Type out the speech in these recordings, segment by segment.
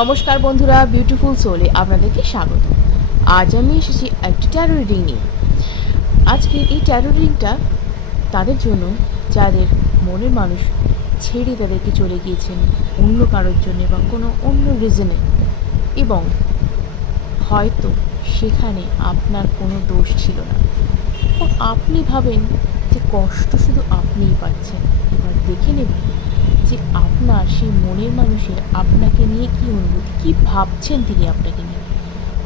নমস্কার বন্ধুরা, বিউটিফুল সোলে আপনাদেরকে স্বাগত। আজ আমি এসেছি একটি ট্যারো রিডিং নিয়ে। আজকে এই ট্যারো রিডিংটা তাদের জন্য যাদের মনের মানুষ ছেড়ে তাদেরকে চলে গিয়েছেন অন্য কারোর জন্যে বা কোনো অন্য রিজনে, এবং হয়তো সেখানে আপনার কোনো দোষ ছিল না, এবং আপনি ভাবেন যে কষ্ট শুধু আপনিই পাচ্ছেন। এবার দেখে নেবেন যে আপনার সেই মনের মানুষের আপনাকে নিয়ে কী অনুভূতি, কী ভাবছেন তিনি আপনাকে নিয়ে,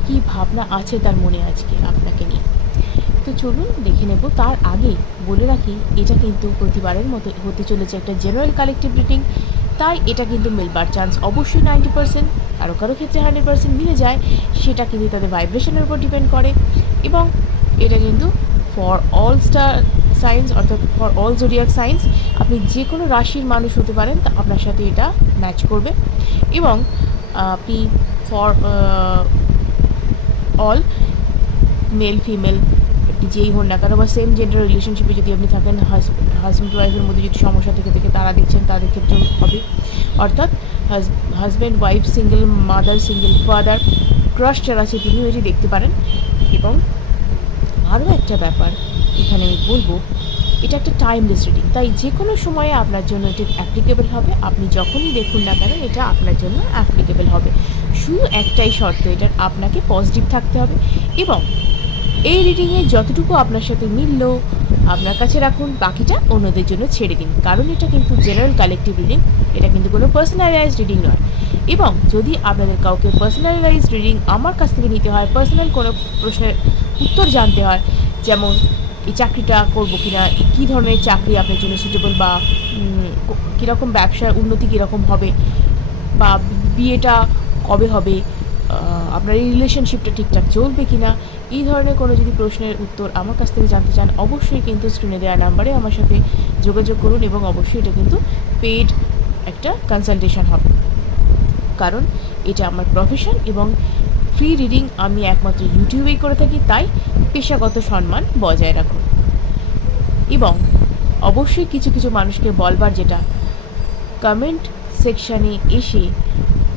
কী ভাবনা আছে তার মনে আজকে আপনাকে নিয়ে। তো চলুন দেখে নেব। তার আগে বলে রাখি, এটা কিন্তু প্রতিবারের মতো হতে চলেছে একটা জেনারেল কালেকটিভ রিডিং, তাই এটা কিন্তু মিলবার চান্স অবশ্যই 90%, কারো কারো ক্ষেত্রে 100% মিলে যায়। সেটা কিন্তু তাদের ভাইব্রেশনের উপর ডিপেন্ড করে, এবং এটা কিন্তু ফর অল স্টার সাইন্স, অর্থাৎ ফর অল জোডিয়াক সাইন্স। আপনি যে কোনো রাশির মানুষ হতে পারেন, তা আপনার সাথে এটা ম্যাচ করবে। এবং আপনি ফর অল মেল ফিমেল আপনি যেই হন না কেন, বা সেম জেন্ডার রিলেশনশিপে যদি আপনি থাকেন, হাজব্যান্ড ওয়াইফের মধ্যে যদি সমস্যা থেকে তারা দেখছেন, তাদের ক্ষেত্রেও হবে। অর্থাৎ husband wife, single mother, single father, crush যারা আছে তিনিও এটি দেখতে পারেন। এবং আরও একটা ব্যাপার এখানে আমি বলবো, এটা একটা টাইমলেস রিডিং, তাই যে কোনো সময়ে আপনার জন্য এটি অ্যাপ্লিকেবল হবে। আপনি যখনই দেখুন না কেন, এটা আপনার জন্য অ্যাপ্লিকেবল হবে। শুধু একটাই শর্ত, এটার আপনাকে পজিটিভ থাকতে হবে, এবং এই রিডিংয়ে যতটুকু আপনার সাথে মিলল আপনার কাছে রাখুন, বাকিটা অন্যদের জন্য ছেড়ে দিন। কারণ এটা কিন্তু জেনারেল কালেকটিভ রিডিং, এটা কিন্তু কোনো পার্সোনালাইজড রিডিং নয়। এবং যদি আপনাদের কাউকে পার্সোনালাইজড রিডিং আমার কাছ থেকে নিতে হয়, পার্সোনাল কোনো প্রশ্নের উত্তর জানতে হয়, যেমন এই চাকরিটা করবো কিনা, কী ধরনের চাকরি আপনার জন্য সুটেবল, বা কীরকম ব্যবসার উন্নতি কীরকম হবে, বা বিয়েটা কবে হবে, আপনার এই রিলেশনশিপটা ঠিকঠাক চলবে কিনা, এই ধরনের কোনো যদি প্রশ্নের উত্তর আমার কাছ থেকে জানতে চান, অবশ্যই কিন্তু স্ক্রিনে দেওয়া নাম্বারে আমার সাথে যোগাযোগ করুন। এবং অবশ্যই এটা কিন্তু পেইড একটা কনসালটেশন হবে, কারণ এটা আমার প্রফেশন, এবং ফ্রি রিডিং আমি একমাত্র ইউটিউবেই করে থাকি, তাই পেশাগত সম্মান বজায় রাখুন। এবং অবশ্যই কিছু কিছু মানুষকে বলবার, যেটা কমেন্ট সেকশানে এসে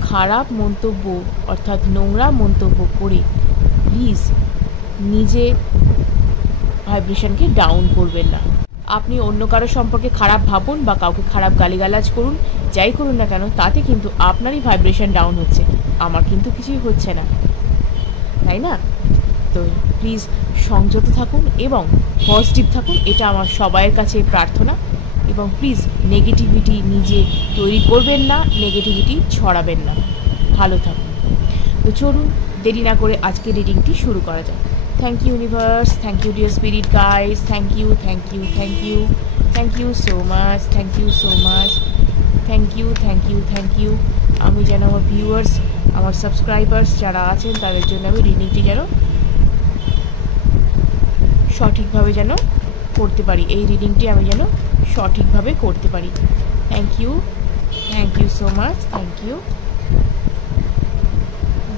খারাপ মন্তব্য, অর্থাৎ নোংরা মন্তব্য করে প্লিজ নিজে ভাইব্রেশনকে ডাউন করবেন না। আপনি অন্য কারো সম্পর্কে খারাপ ভাবুন বা কাউকে খারাপ গালিগালাজ করুন, যাই করুন না কেন, তাতে কিন্তু আপনারই ভাইব্রেশন ডাউন হচ্ছে, আমার কিন্তু কিছুই হচ্ছে না, তাই না? তো প্লিজ সংযত থাকুন এবং পজিটিভ থাকুন, এটা আমার সবাইয়ের কাছে প্রার্থনা। এবং প্লিজ নেগেটিভিটি নিজে তৈরি করবেন না, নেগেটিভিটি ছড়াবেন না, ভালো থাকুন। তো চলুন দেরি না করে আজকে রিডিংটি শুরু করা যাক। Thank you universe, thank you dear spirit guys, thank you, thank you, thank you, thank you so much, thank you so much, thank you, thank you, thank you. আমি যেন আমার ভিউয়ার্স, আমার সাবস্ক্রাইবার্স যারা আছেন, তাদের জন্য আমি রিডিংটি যেন সঠিকভাবে যেন করতে পারি, এই রিডিংটি আমি যেন সঠিকভাবে করতে পারি। Thank you so much, thank you.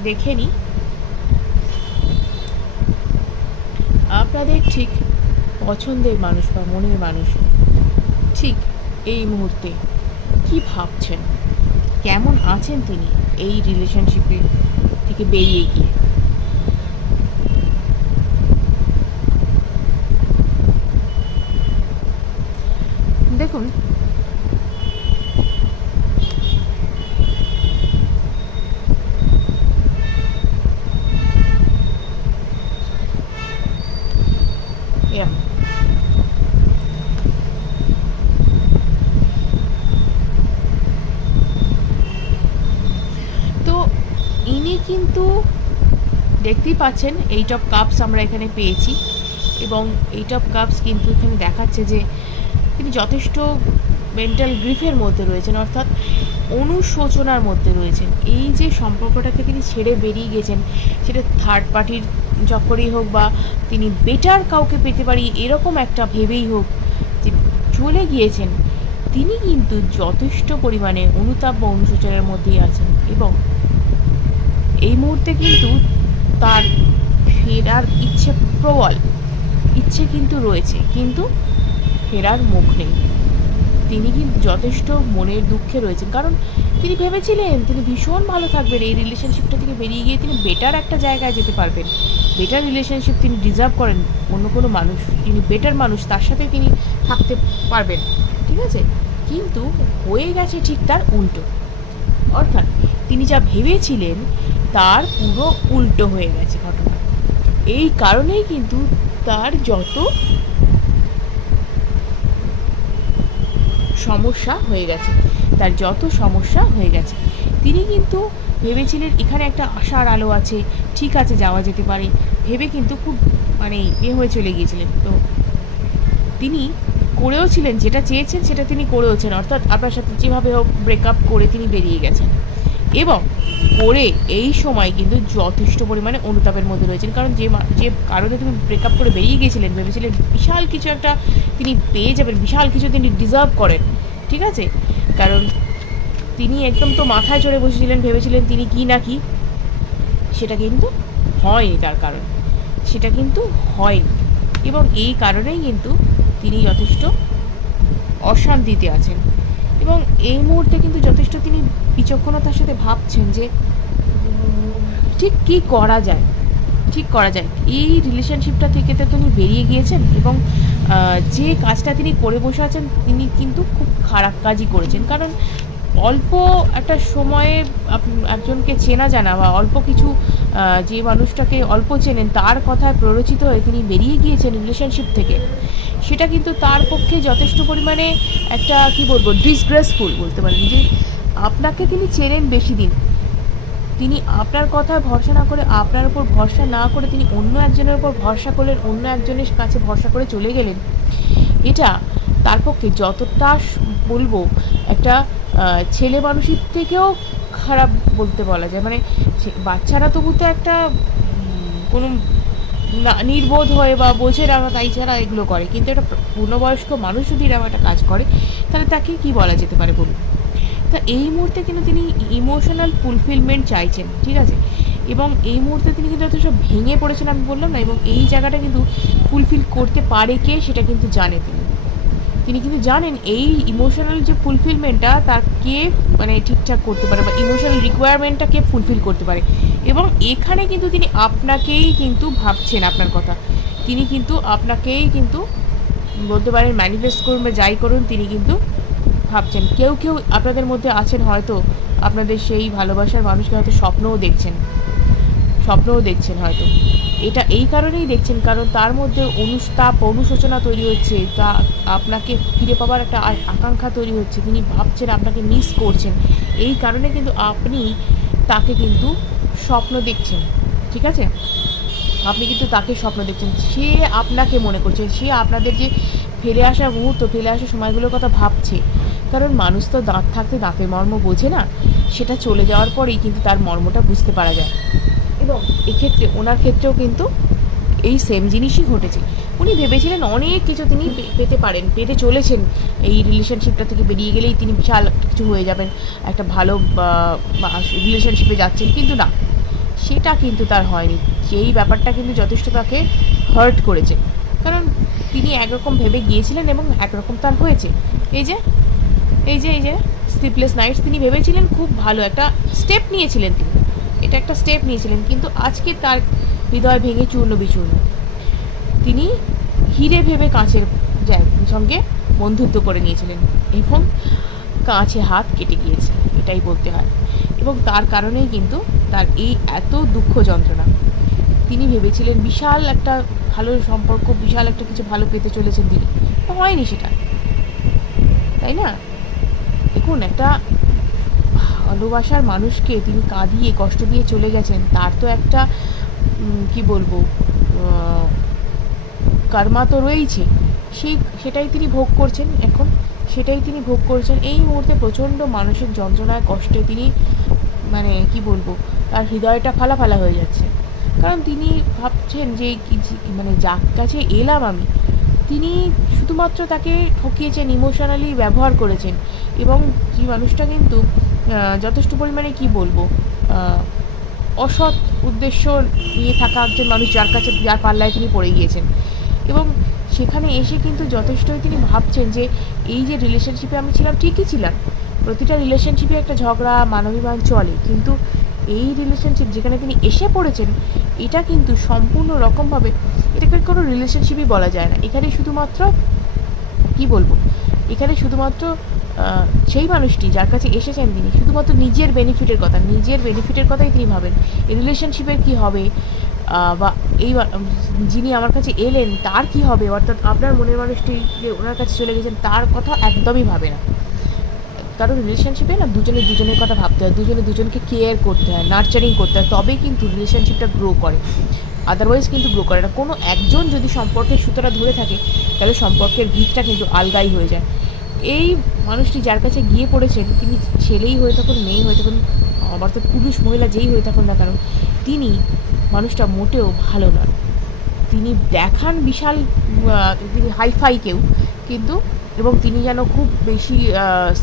দেখে নিই আপনাদের ঠিক পছন্দের মানুষ বা মনের মানুষ ঠিক এই মুহূর্তে কি ভাবছেন, কেমন আছেন তিনি এই রিলেশনশিপে থেকে বেরিয়ে গিয়ে। দেখুন, তো ইনি কিন্তু দেখতেই পাচ্ছেন, এইট অফ কাপস আমরা এখানে পেয়েছি, এবং এইট অফ কাপস কিন্তু এখানে দেখাচ্ছে যে তিনি যথেষ্ট মেন্টাল গ্রিফের মধ্যে রয়েছেন, অর্থাৎ অনুশোচনার মধ্যে রয়েছেন। এই যে সম্পর্কটা থেকে তিনি ছেড়ে বেরিয়ে গেছেন, সেটা থার্ড পার্টির চক্করেই হোক, বা তিনি বেটার কাউকে পেতে পারি এরকম একটা ভেবেই হোক যে চলে গিয়েছেন, তিনি কিন্তু যথেষ্ট পরিমাণে অনুতাপ বা অনুশোচনার মধ্যেই আছেন। এবং এই মুহূর্তে কিন্তু তার ফেরার প্রবল ইচ্ছে কিন্তু রয়েছে, কিন্তু ফেরার মুখ নেই। তিনি কিন্তু যথেষ্ট মনের দুঃখে রয়েছেন, কারণ তিনি ভেবেছিলেন তিনি ভীষণ ভালো থাকবেন, এই রিলেশনশিপটা থেকে বেরিয়ে গিয়ে তিনি বেটার একটা জায়গায় যেতে পারবেন, বেটার রিলেশনশিপ তিনি ডিজার্ভ করেন, অন্য কোনো মানুষ তিনি বেটার মানুষ তার সাথে তিনি থাকতে পারবেন, ঠিক আছে। কিন্তু হয়ে গেছে ঠিক তার উল্টো, অর্থাৎ তিনি যা ভেবেছিলেন তার পুরো উল্টো হয়ে গেছে ঘটনা। এই কারণেই কিন্তু তার যত সমস্যা হয়ে গেছে, তিনি কিন্তু ভেবেছিলেন এখানে একটা আশার আলো আছে, ঠিক আছে যাওয়া যেতে পারে, ভেবে কিন্তু খুব মানে হয়ে চলে গিয়েছিলেন। তো তিনি করেওছিলেন যেটা চেয়েছেন সেটা তিনি করেওছেন, অর্থাৎ আপনার সাথে যেভাবে হোক ব্রেকআপ করে তিনি বেরিয়ে গেছেন, এবং করে এই সময় কিন্তু যথেষ্ট পরিমাণে অনুতাপের মধ্যে রয়েছেন। কারণ যে কারণে তুমি ব্রেকআপ করে বেরিয়ে গিয়েছিলেন, ভেবেছিলেন বিশাল কিছু একটা তিনি পেয়ে যাবেন, বিশাল কিছু তিনি ডিজার্ভ করেন, ঠিক আছে। কারণ তিনি একদম তো মাথায় চড়ে বসেছিলেন, ভেবেছিলেন তিনি কি না কি, সেটা কিন্তু হয়নি, তার কারণ সেটা কিন্তু হয়নি, এবং এই কারণেই কিন্তু তিনি যথেষ্ট অশান্তিতে আছেন, এবং এই মুহূর্তে কিন্তু যথেষ্ট তিনি বিচক্ষণতার সাথে ভাবছেন যে ঠিক কী করা যায়। এই রিলেশনশিপটা থেকে তো তিনি বেরিয়ে গিয়েছেন, এবং যে কাজটা তিনি করে বসে আছেন তিনি কিন্তু খুব খারাপ কাজই করেছেন। কারণ অল্প একটা সময়ে একজনকে চেনা জানা বা অল্প কিছু যে মানুষটাকে অল্প চেনেন তার কথায় প্ররোচিত হয়ে তিনি বেরিয়ে গিয়েছেন রিলেশনশিপ থেকে, সেটা কিন্তু তার পক্ষে যথেষ্ট পরিমাণে একটা কি বলবো ডিসগ্রেসফুল বলতে পারেন। যে আপনাকে তিনি চেনেন বেশি দিন, তিনি আপনার কথায় ভরসা না করে, আপনার উপর ভরসা না করে তিনি অন্য একজনের উপর ভরসা করলেন, অন্য একজনের কাছে ভরসা করে চলে গেলেন। এটা তার পক্ষে যতটা বলবো একটা ছেলে মানুষের থেকেও খারাপ বলতে বলা যায়। মানে বাচ্চারা তবু তো একটা কোনো নির্বোধ হয়ে বা বোঝে না তাই ছাড়া এগুলো করে, কিন্তু একটা পূর্ণবয়স্ক মানুষ যদি এরকম একটা কাজ করে তাহলে তাকে কি বলা যেতে পারে বলুন। তা এই মুহূর্তে কিন্তু তিনি ইমোশনাল ফুলফিলমেন্ট চাইছেন, ঠিক আছে, এবং এই মুহূর্তে তিনি কিন্তু যথেষ্ট ভেঙে পড়েছেন আমি বললাম না, এবং এই জায়গাটা কিন্তু ফুলফিল করতে পারে কে সেটা কিন্তু জানে তিনি কিন্তু জানেন এই ইমোশনাল যে ফুলফিলমেন্টটা তার কে মানে ঠিকঠাক করতে পারে, বা ইমোশনাল রিকোয়ারমেন্টটা কে ফুলফিল করতে পারে, এবং এখানে কিন্তু তিনি আপনাকেই কিন্তু ভাবছেন, আপনার কথা তিনি কিন্তু আপনাকেই কিন্তু বলতে পারেন ম্যানিফেস্ট করুন বা যাই করুন তিনি কিন্তু ভাবছেন। কেউ আপনাদের মধ্যে আছেন হয়তো আপনাদের সেই ভালোবাসার মানুষকে হয়তো স্বপ্নও দেখছেন হয়তো, এটা এই কারণেই দেখছেন কারণ তার মধ্যে অনুশোচনা তৈরি হচ্ছে, তা আপনাকে ফিরে পাওয়ার একটা আকাঙ্ক্ষা তৈরি হচ্ছে, তিনি ভাবছেন আপনাকে মিস করছেন, এই কারণে কিন্তু আপনি তাকে কিন্তু স্বপ্ন দেখছেন, ঠিক আছে, আপনি কিন্তু তাকে স্বপ্ন দেখছেন, সে আপনাকে মনে করছে, সে আপনাদের যে ফেলে আসা সময়গুলোর কথা ভাবছে। কারণ মানুষ তো দাঁত থাকতে দাঁতের মর্ম বোঝে না, সেটা চলে যাওয়ার পরেই কিন্তু তার মর্মটা বুঝতে পারা যায়, এবং এক্ষেত্রে ওনার ক্ষেত্রেও কিন্তু এই সেম জিনিসই ঘটেছে। উনি ভেবেছিলেন অনেক কিছু তিনি পেতে চলেছেন, এই রিলেশনশিপটা থেকে বেরিয়ে গেলেই তিনি বিশাল কিছু হয়ে যাবেন, একটা ভালো রিলেশনশিপে যাচ্ছেন, কিন্তু না, সেটা কিন্তু তার হয়নি। সেই ব্যাপারটা কিন্তু যথেষ্ট তাকে হার্ট করেছে, কারণ তিনি একরকম ভেবে গিয়েছিলেন এবং একরকম তার হয়েছে। এই যে স্লিপলেস নাইটস তিনি ভেবেছিলেন খুব ভালো একটা স্টেপ নিয়েছিলেন, কিন্তু আজকে তার হৃদয় ভেঙে চূর্ণ বিচূর্ণ। তিনি হিরে ভেবে কাঁচের সঙ্গে বন্ধুত্ব করে নিয়েছিলেন, এবং কাঁচে হাত কেটে গিয়েছে, এটাই বলতে হয়, এবং তার কারণেই কিন্তু তার এই এত দুঃখ যন্ত্রণা। তিনি ভেবেছিলেন বিশাল একটা ভালো সম্পর্ক, বিশাল একটা কিছু ভালো পেতে চলেছেন, তিনি হয়নি সেটা, তাই না। দেখুন, একটা ভালোবাসার মানুষকে তিনি কাঁদিয়ে কষ্ট দিয়ে চলে গেছেন, তার তো একটা কি বলবো কর্মা তো রয়েছে, সেটাই তিনি ভোগ করছেন এই মুহূর্তে প্রচণ্ড মানসিক যন্ত্রণায় কষ্টে তিনি মানে কি বলবো তার হৃদয়টা ফালা হয়ে যাচ্ছে। কারণ তিনি ভাবছেন যে মানে যার কাছে এলাম আমি, তিনি শুধুমাত্র তাকে ঠকিয়েছেন, ইমোশনালি ব্যবহার করেছেন, এবং যে মানুষটা কিন্তু যথেষ্ট পরিমাণে কি বলবো অসৎ উদ্দেশ্য নিয়ে থাকা একজন মানুষ, যার পাল্লায় তিনি পড়ে গিয়েছেন, এবং সেখানে এসে কিন্তু যথেষ্টই তিনি ভাবছেন যে এই যে রিলেশনশিপে আমি ছিলাম ঠিকই ছিলাম, প্রতিটা রিলেশনশিপে একটা ঝগড়া মানবিমান চলে, কিন্তু এই রিলেশনশিপ যেখানে তিনি এসে পড়েছেন এটা কিন্তু সম্পূর্ণ রকমভাবে এটাকে কোনো রিলেশনশিপই বলা যায় না। এখানে শুধুমাত্র কি বলবো, এখানে শুধুমাত্র সেই মানুষটি যার কাছে এসেছেন তিনি শুধুমাত্র নিজের বেনিফিটের কথাই তিনি ভাবেন। এই রিলেশনশিপের কী হবে, বা এই যিনি আমার কাছে এলেন তার কি হবে, অর্থাৎ আপনার মনের মানুষটি যে ওনার কাছে চলে গেছেন তার কথা একদমই ভাবে না। কারণ রিলেশনশিপে না দুজনের কথা ভাবতে হয়, দুজনকে কেয়ার করতে হয়, নার্চারিং করতে হয়, তবেই কিন্তু রিলেশনশিপটা গ্রো করে, আদারওয়াইজ কিন্তু গ্রো করে না। কোনো একজন যদি সম্পর্কের সুতোটা ধরে থাকে তাহলে সম্পর্কের ভিতটা কিন্তু আলগাই হয়ে যায়। এই মানুষটি যার কাছে গিয়ে পড়েছেন তিনি ছেলেই হয়ে থাকুন মেয়েই হয়ে থাকুন অর্থাৎ পুরুষ মহিলা যেই হয়ে থাকুন না কেন, তিনি মানুষটা মোটেও ভালো নন। তিনি দেখান বিশাল, তিনি হাইফাই কেউ, কিন্তু এবং তিনি যেন খুব বেশি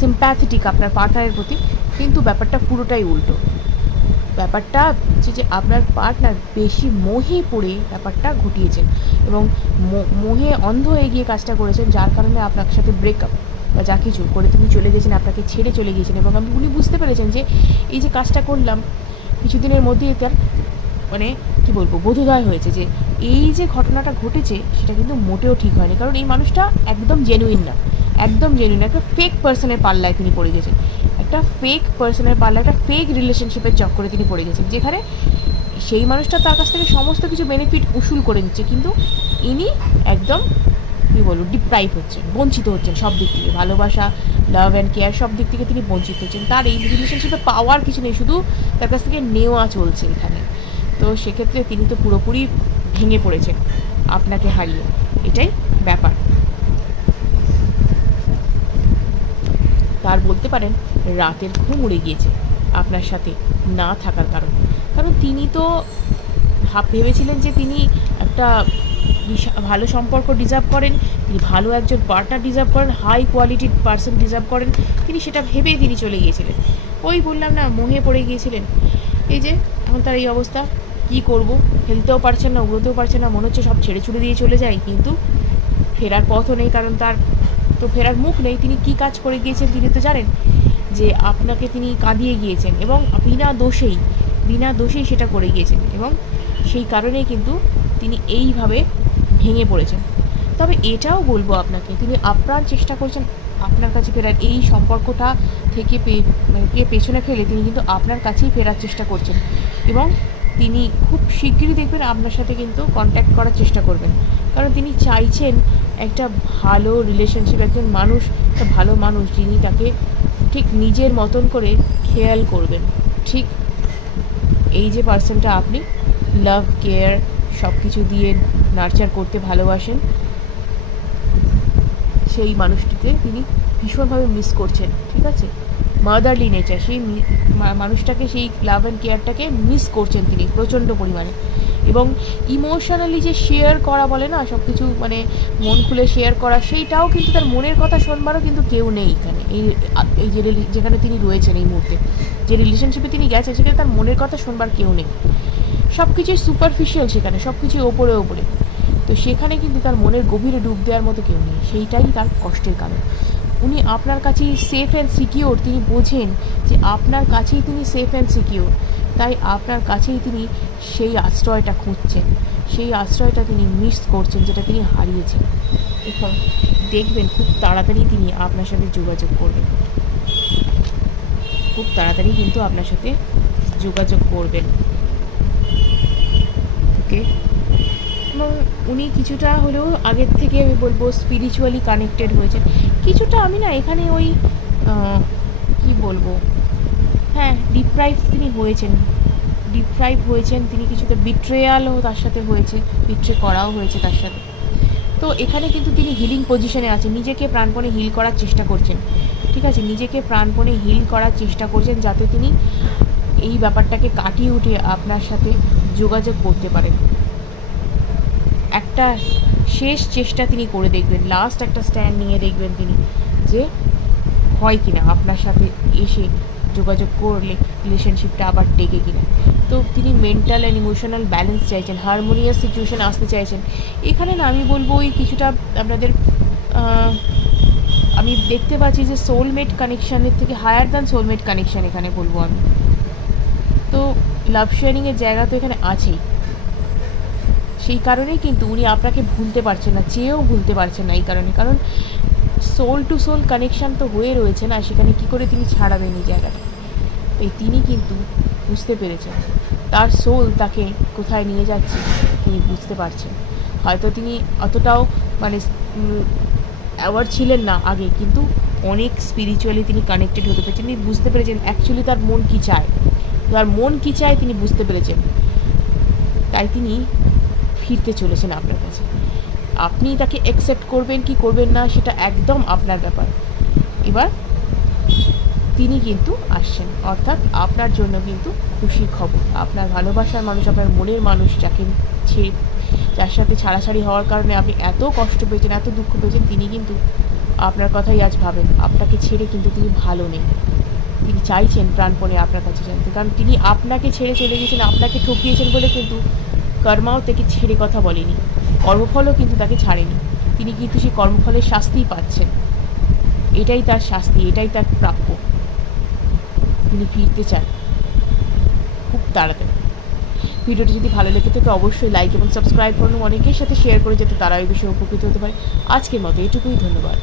সিম্প্যাথেটিক আপনার পার্টনারের প্রতি, কিন্তু ব্যাপারটা পুরোটাই উল্টো। ব্যাপারটা হচ্ছে যে আপনার পার্টনার বেশি মোহে পড়ে ব্যাপারটা ঘটিয়েছেন এবং মোহে অন্ধ হয়ে গিয়ে কাজটা করেছেন, যার কারণে আপনার সাথে ব্রেকআপ বা যা কিছু করে তিনি চলে গেছেন, আপনাকে ছেড়ে চলে গিয়েছেন। এবং উনি বুঝতে পেরেছেন যে এই যে কাজটা করলাম কিছুদিনের মধ্যেই তার মানে কী বলবো বোধোদয় হয়েছে যে এই যে ঘটনাটা ঘটেছে সেটা কিন্তু মোটেও ঠিক হয়নি। কারণ এই মানুষটা একদম জেনুইন না, একটা ফেক পার্সনের পাল্লায় তিনি পড়ে গেছেন, একটা ফেক রিলেশনশিপের চক্করে তিনি পড়ে গেছেন, যেখানে সেই মানুষটা তার কাছ থেকে সমস্ত কিছু বেনিফিট উসুল করে নিচ্ছে, কিন্তু ইনি একদম কী বলবো ডিপ্রাইভ হচ্ছেন, বঞ্চিত হচ্ছেন সব দিক থেকে, ভালোবাসা, লাভ অ্যান্ড কেয়ার সব দিক থেকে তিনি বঞ্চিত হচ্ছেন। তার এই রিলেশনশিপে পাওয়ার কিছু নেই, শুধু তার কাছ থেকে নেওয়া চলছে এখানে। তো সেক্ষেত্রে তিনি তো পুরোপুরি ভেঙে পড়েছেন আপনাকে হারিয়ে, এটাই ব্যাপার। তার বলতে পারেন রাতের ঘুম উড়ে গিয়েছে আপনার সাথে না থাকার কারণ তিনি তো ভেবেছিলেন যে তিনি একটা ভালো সম্পর্ক ডিজার্ভ করেন, তিনি ভালো একজন পার্টনার ডিজার্ভ করেন, হাই কোয়ালিটির পার্সন ডিজার্ভ করেন, তিনি সেটা ভেবেই তিনি চলে গিয়েছিলেন। ওই বললাম না, মোহে পড়ে গিয়েছিলেন। এই যে এখন তার এই অবস্থা, কি করব, খেলতেও পারছেন না, উড়োতেও পারছেন না, মনে হচ্ছে সব ছেড়ে ছুড়ে দিয়ে চলে যায়, কিন্তু ফেরার পথও নেই, কারণ তার তো ফেরার মুখ নেই। তিনি কি কাজ করে গিয়েছেন তিনি তো জানেন যে আপনাকে তিনি কাঁদিয়ে গিয়েছেন এবং বিনা দোষেই সেটা করে গিয়েছেন, এবং সেই কারণেই কিন্তু তিনি এইভাবে ভেঙে পড়েছেন। তবে এটাও বলবো আপনাকে, তিনি আপ্রাণ চেষ্টা করছেন আপনার কাছে ফেরার, এই সম্পর্কটা থেকে পেছনে ফেলে তিনি কিন্তু আপনার কাছেই ফেরার চেষ্টা করছেন, এবং তিনি খুব শিগগিরই দেখবেন আপনার সাথে কিন্তু কন্ট্যাক্ট করার চেষ্টা করবেন। কারণ তিনি চাইছেন একটা ভালো রিলেশনশিপ, একটা ভালো মানুষ যিনি তাকে ঠিক নিজের মতন করে খেয়াল করবেন। ঠিক এই যে পার্সনটা আপনি লাভ কেয়ার সব কিছু দিয়ে নার্চার করতে ভালোবাসেন, সেই মানুষটিকে তিনি ভীষণভাবে মিস করছেন। ঠিক আছে, মাদারলি নেচার, সেই মানুষটাকে, সেই লাভ অ্যান্ড কেয়ারটাকে মিস করছেন তিনি প্রচণ্ড পরিমাণে। এবং ইমোশনালি যে শেয়ার করা বলে না, সব কিছু মানে মন খুলে শেয়ার করা, সেইটাও কিন্তু তার মনের কথা শোনবারও কিন্তু কেউ নেই এখানে। এই যেখানে তিনি রয়েছেন এই মুহূর্তে, যে রিলেশনশিপে তিনি গেছেন, সেখানে তার মনের কথা শোনবার কেউ নেই। সব কিছুই সুপারফিশিয়াল, সেখানে সব কিছুই ওপরে। তো সেখানে কিন্তু তার মনের গভীরে ডুব দেওয়ার মতো কেউ নেই, সেইটাই তার কষ্টের কারণ। উনি আপনার কাছেই সেফ অ্যান্ড সিকিওর, তিনি বোঝেন যে আপনার কাছেই তিনি সেফ অ্যান্ড সিকিওর, তাই আপনার কাছেই তিনি সেই আশ্রয়টা খুঁজছেন, সেই আশ্রয়টা তিনি মিস করছেন, যেটা তিনি হারিয়েছেন। এখন দেখবেন খুব তাড়াতাড়ি তিনি আপনার সাথে যোগাযোগ করবেন, খুব তাড়াতাড়ি কিন্তু আপনার সাথে যোগাযোগ করবেন। ওকে, এবং উনি কিছুটা হলেও আগের থেকে আমি বলবো স্পিরিচুয়ালি কানেক্টেড হয়েছেন কিছুটা। আমি না এখানে ওই কি বলবো, হ্যাঁ ডিপ্রাইভ হয়েছেন তিনি, কিছুটা বিট্রেয়ালও তার সাথে হয়েছে, বিট্রে করাও হয়েছে তার সাথে। তো এখানে কিন্তু তিনি হিলিং পজিশনে আছেন, নিজেকে প্রাণপণে হিল করার চেষ্টা করছেন। ঠিক আছে, নিজেকে প্রাণপণে হিল করার চেষ্টা করছেন, যাতে তিনি এই ব্যাপারটাকে কাটিয়ে উঠে আপনার সাথে যোগাযোগ করতে পারেন। একটা শেষ চেষ্টা তিনি করে দেখবেন, লাস্ট একটা স্ট্যান্ড নিয়ে দেখবেন তিনি যে হয় কিনা আপনার সাথে এসে যোগাযোগ করলে রিলেশনশিপটা আবার টেকে কিনা। তো তিনি মেন্টাল অ্যান্ড ইমোশনাল ব্যালেন্স চাইছেন, হারমোনিয়াস সিচুয়েশান আসতে চাইছেন। এখানে না আমি বলবো ওই কিছুটা আপনাদের আমি দেখতে পাচ্ছি যে সোলমেট কানেকশানের থেকে হায়ার দ্যান সোলমেট কানেকশান এখানে বলবো আমি। তো লাভ শেয়ারিংয়ের জায়গা তো এখানে আছেই, সেই কারণেই কিন্তু উনি আপনাকে ভুলতে পারছেন না, চেয়েও ভুলতে পারছেন না এই কারণে। কারণ সোল টু সোল কানেকশান তো হয়ে রয়েছে না, সেখানে কী করে তিনি ছাড়াবেন এই জায়গাটা। এই তিনি কিন্তু বুঝতে পেরেছেন তার সোল তাকে কোথায় নিয়ে যাচ্ছে, তিনি বুঝতে পারছেন। হয়তো তিনি অতটাও মানে অ্যাওয়ার ছিলেন না আগে, কিন্তু অনেক স্পিরিচুয়ালি তিনি কানেক্টেড হতে পেরেছেন। তিনি বুঝতে পেরেছেন অ্যাকচুয়ালি তার মন কী চায়, তার মন কী চায় তিনি বুঝতে পেরেছেন। তাই তিনি ফিরতে চলেছেন আপনার কাছে। আপনি তাকে অ্যাকসেপ্ট করবেন কি করবেন না সেটা একদম আপনার ব্যাপার। এবার তিনি কিন্তু আসছেন, অর্থাৎ আপনার জন্য কিন্তু খুশির খবর। আপনার ভালোবাসার মানুষ, আপনার মনের মানুষ, যার সাথে ছাড়াছাড়ি হওয়ার কারণে আপনি এত কষ্ট পেয়েছেন, এত দুঃখ পেয়েছেন, তিনি কিন্তু আপনার কথাই আজ ভাবেন। আপনাকে ছেড়ে কিন্তু তিনি ভালো নেই। তিনি চাইছেন প্রাণপণে আপনার কাছে জানতে, কারণ তিনি আপনাকে ছেড়ে চলে গেছেন, আপনাকে ঠকিয়েছেন বলে কিন্তু কর্মাও তাকে ছেড়ে কথা বলেনি, কর্মফলও কিন্তু তাকে ছাড়েনি। তিনি কিন্তু সেই কর্মফলের শাস্তিই পাচ্ছেন। এটাই তার শাস্তি, এটাই তার প্রাপ্য। তিনি ফিরতে চান খুব তাড়াতাড়ি। ভিডিওটি যদি ভালো লেগে থাকে অবশ্যই লাইক এবং সাবস্ক্রাইব করুন, অনেকের সাথে শেয়ার করে যাতে তারা এই বিষয়ে উপকৃত হতে পারে। আজকের মতো এটুকুই, ধন্যবাদ।